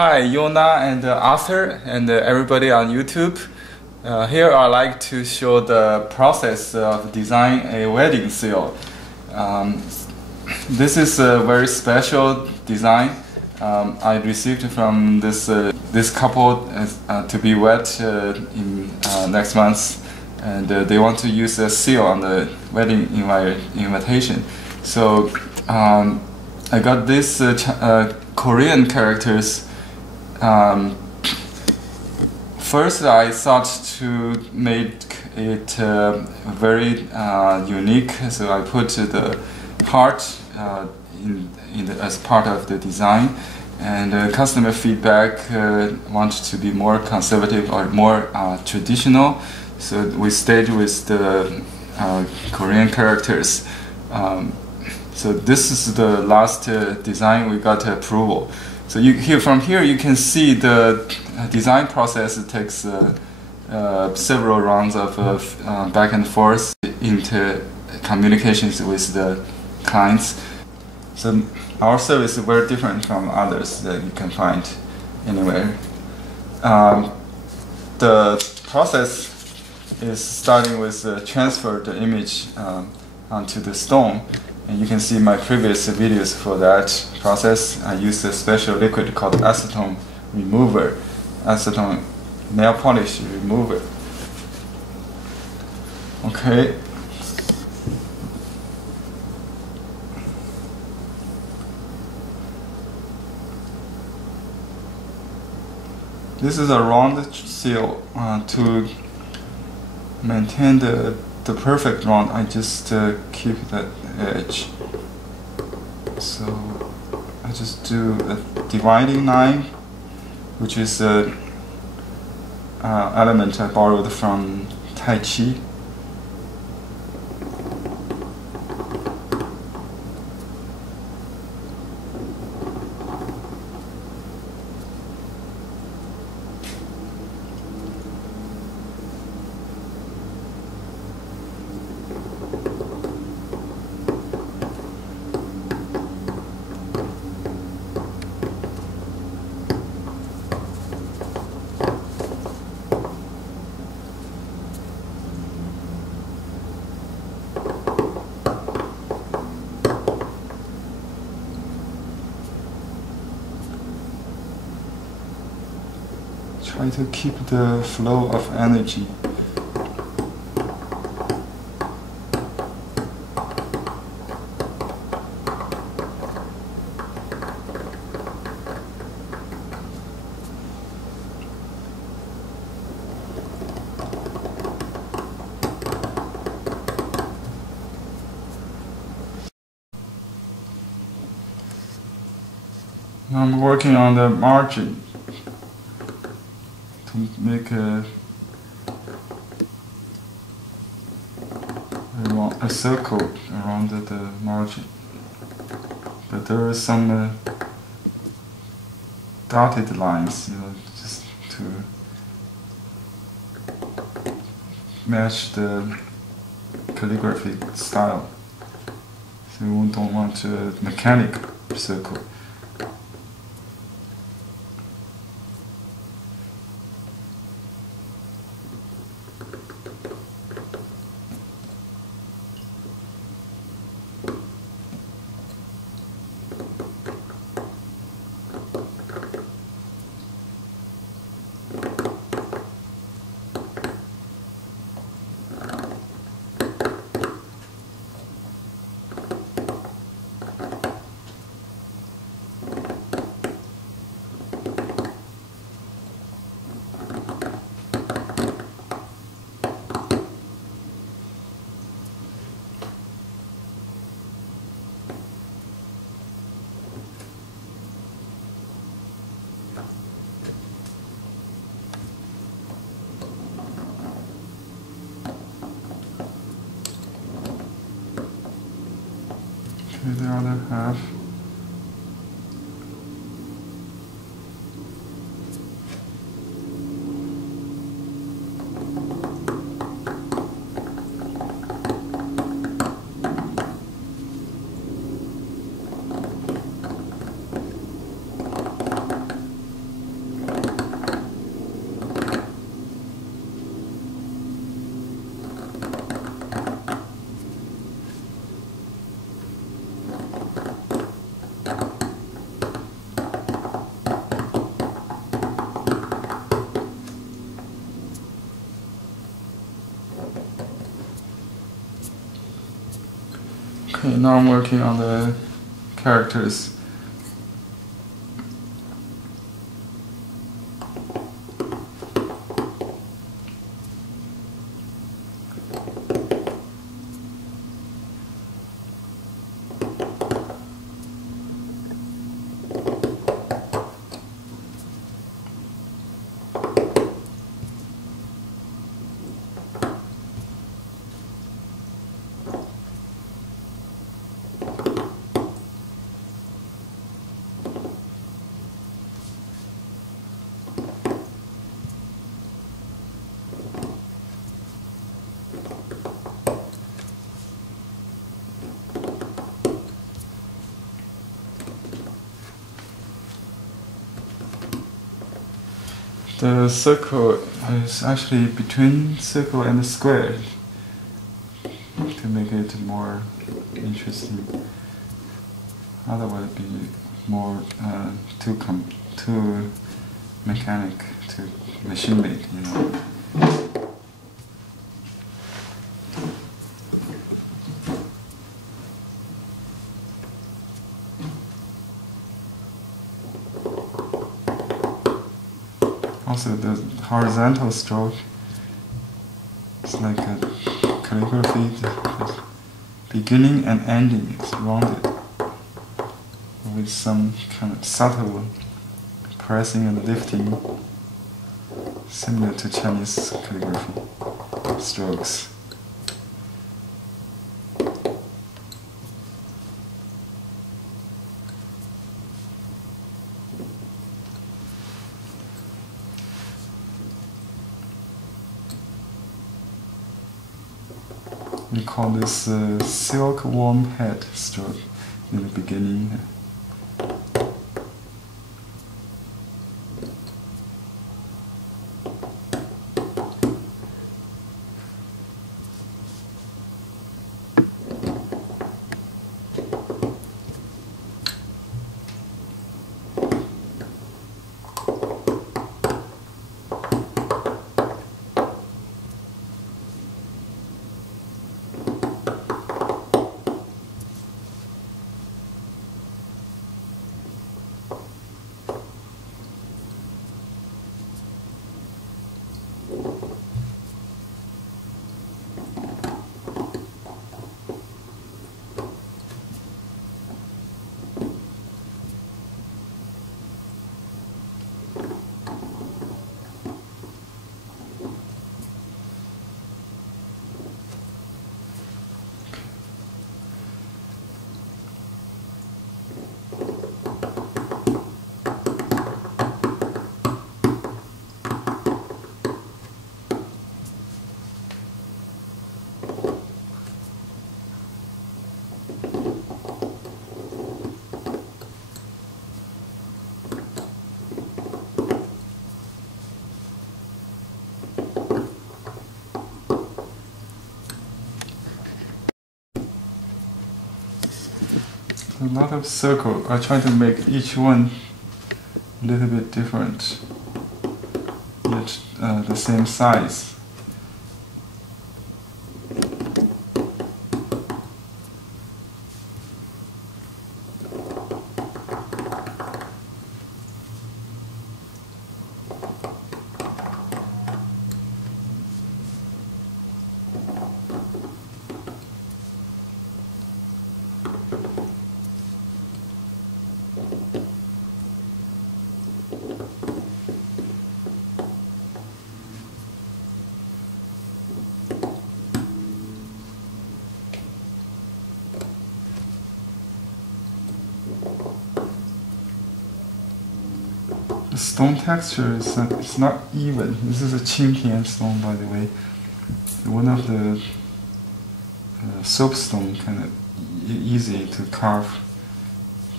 Hi, Yooonah and Arthur and everybody on YouTube. Here I'd like to show the process of designing a wedding seal. This is a very special design I received from this couple to be wed in next month, and they want to use a seal on the wedding invitation. So I got this Korean characters. First, I thought to make it very unique, so I put the heart as part of the design, and customer feedback wanted to be more conservative or more traditional, so we stayed with the Korean characters. So this is the last design we got approval. So from here you can see the design process. It takes several rounds of back and forth into communications with the clients. So our service is very different from others that you can find anywhere. The process is starting with transfer the image onto the stone. And you can see my previous videos for that process. I use a special liquid called acetone remover, acetone nail polish remover. Okay. This is a round seal. To maintain the perfect round, I just keep that edge. So I just do a dividing line, which is an element I borrowed from Tai Chi. Try to keep the flow of energy. I'm working on the margin to make a circle around the margin, but there are some dotted lines, just to match the calligraphy style. So we don't want a mechanic circle. The other half. Okay, now I'm working on the characters. The circle is actually between circle and the square to make it more interesting. Otherwise, it'd be more too mechanic, too machine made, you know. Also, the horizontal stroke is like a calligraphy. The beginning and ending is rounded with some kind of subtle pressing and lifting, similar to Chinese calligraphy strokes. We call this silkworm head stroke in the beginning. A lot of circles. I try to make each one a little bit different, yet the same size. The stone texture is it's not even. This is a Qingtian stone, by the way. One of the soapstone, kind of easy to carve,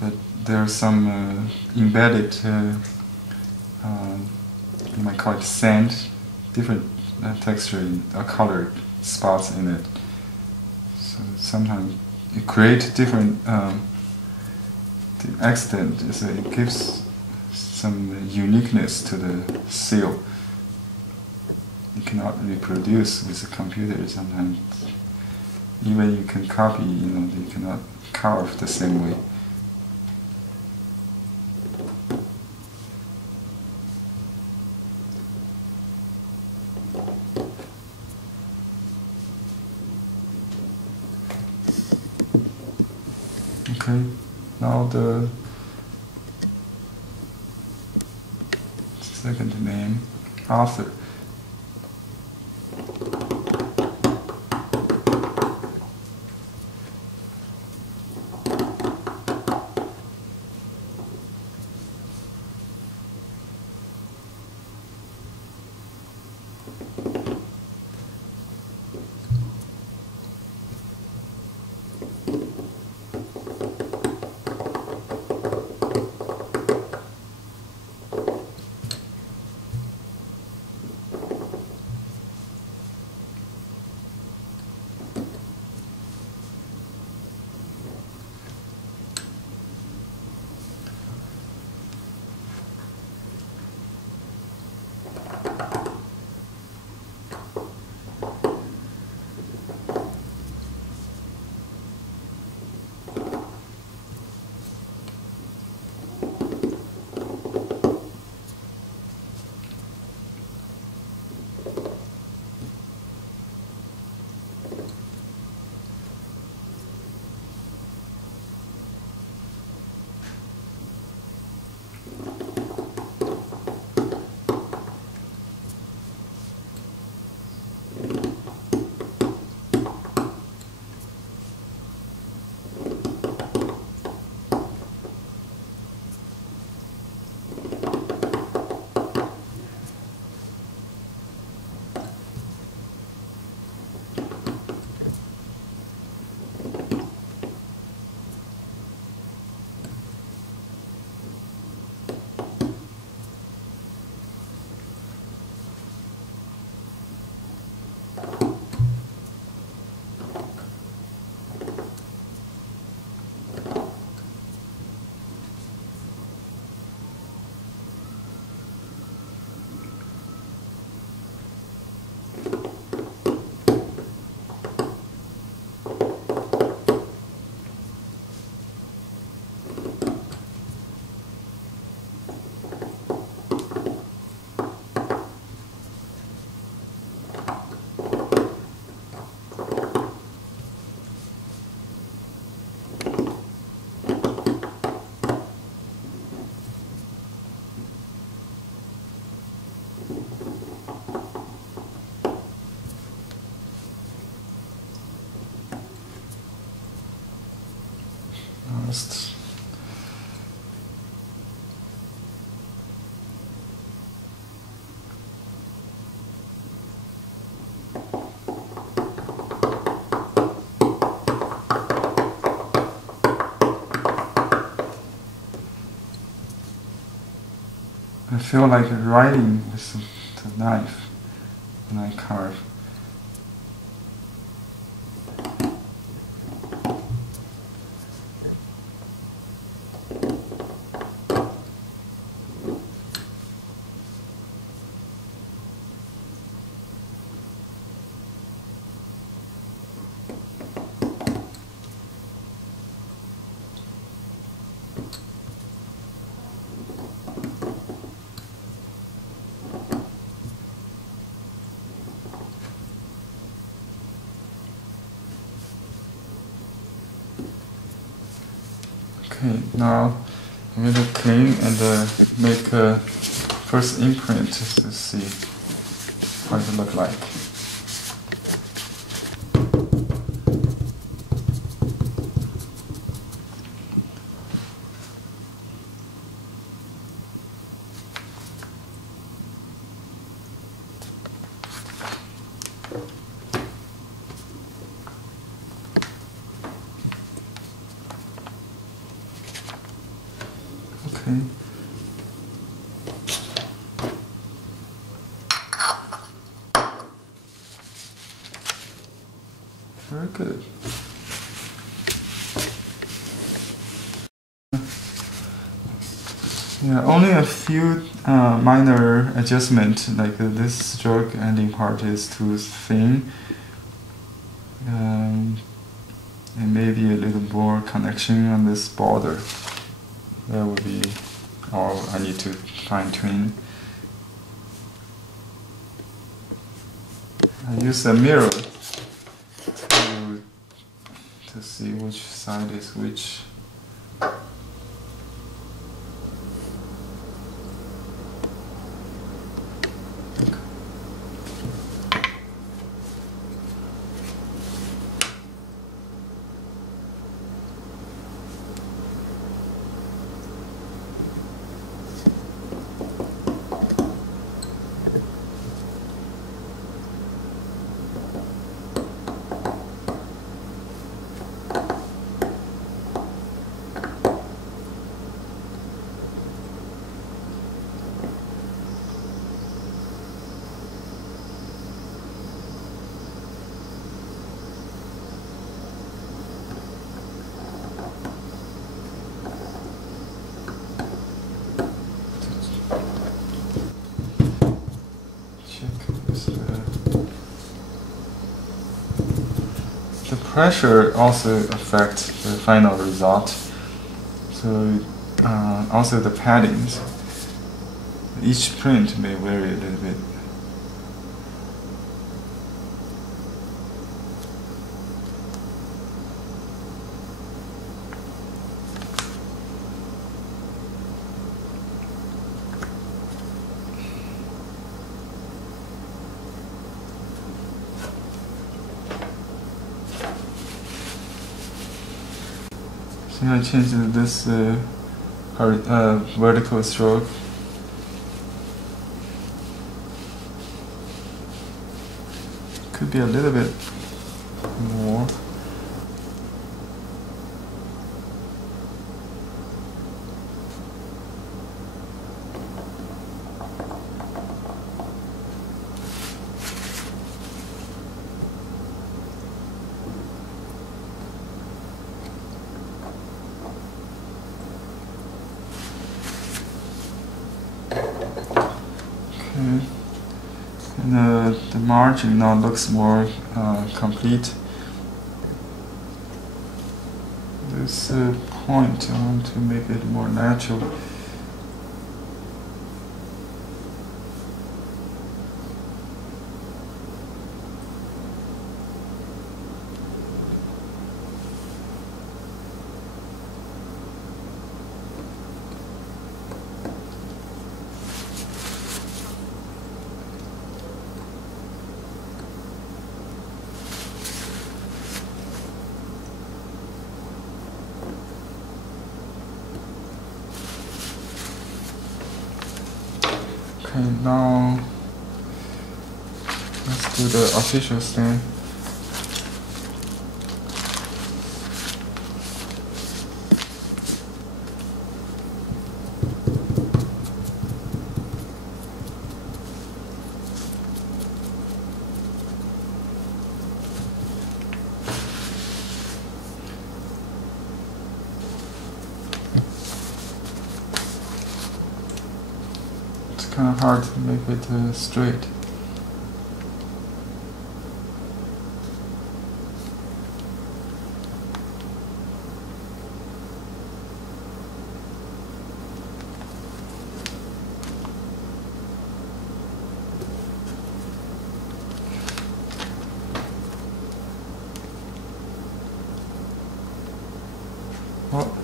but there are some embedded, you might call it sand, different texture, colored spots in it. So sometimes it creates different the accident. So it gives some uniqueness to the seal. You cannot reproduce with a computer sometimes. even you can copy, you cannot carve the same way. Okay, now the second name, Arthur. Next. I feel like writing with the knife when I carve. Okay, now I'm going to clean and make a first imprint to see what it look like. Okay. Very good. Yeah, only a few minor adjustments, like this stroke ending part is too thin. maybe a little more connection on this border. That would be all I need to fine tune. I use a mirror to see which side is which. The pressure also affects the final result. So also the paddings. Each print may vary a little bit. So I changed this vertical stroke. Could be a little bit more. And the margin now looks more complete. This point, I want to make it more natural. Okay, now let's do the official stand. Kind of hard to make it straight. Well,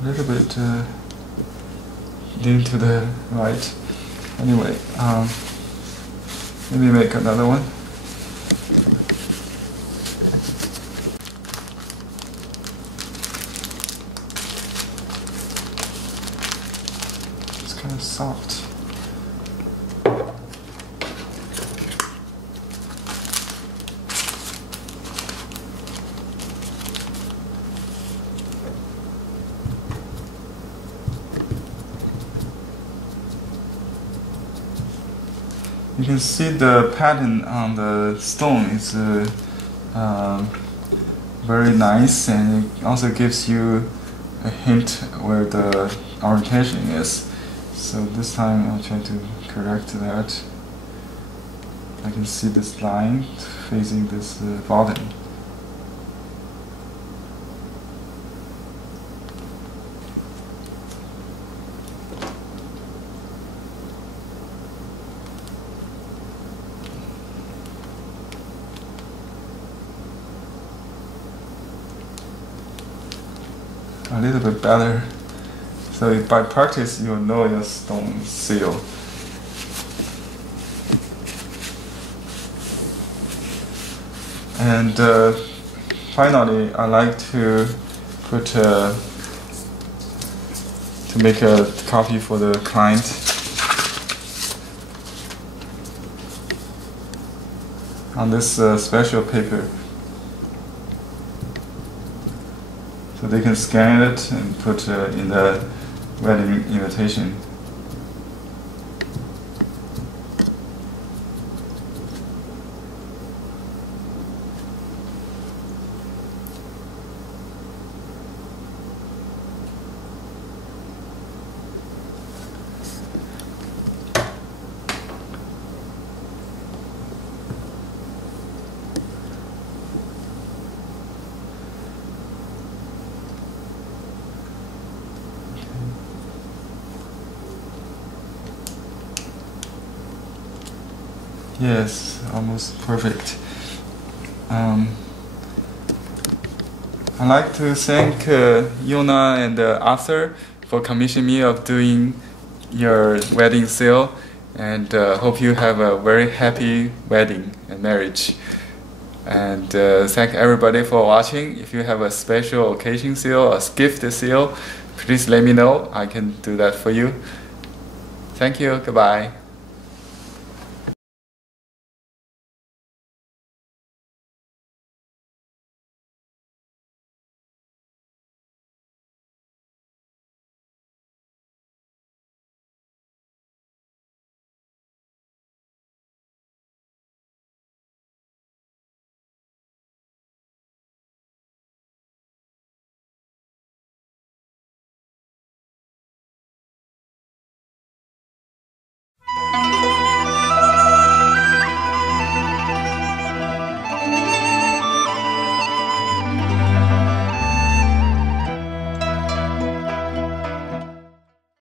a little bit lean to the right. Anyway, let me make another one. It's kind of soft. You can see the pattern on the stone is very nice, and it also gives you a hint where the orientation is. So this time I'll try to correct that. I can see this line facing this bottom. a little bit better. So if by practice you'll know your stone seal. And finally, I like to put to make a copy for the client. On this special paper. So they can scan it and put in the wedding invitation. Yes, almost perfect. I'd like to thank Yooonah and Arthur for commissioning me of doing your wedding seal, and hope you have a very happy wedding and marriage. And thank everybody for watching. If you have a special occasion seal, a gift seal, please let me know. I can do that for you. Thank you. Goodbye.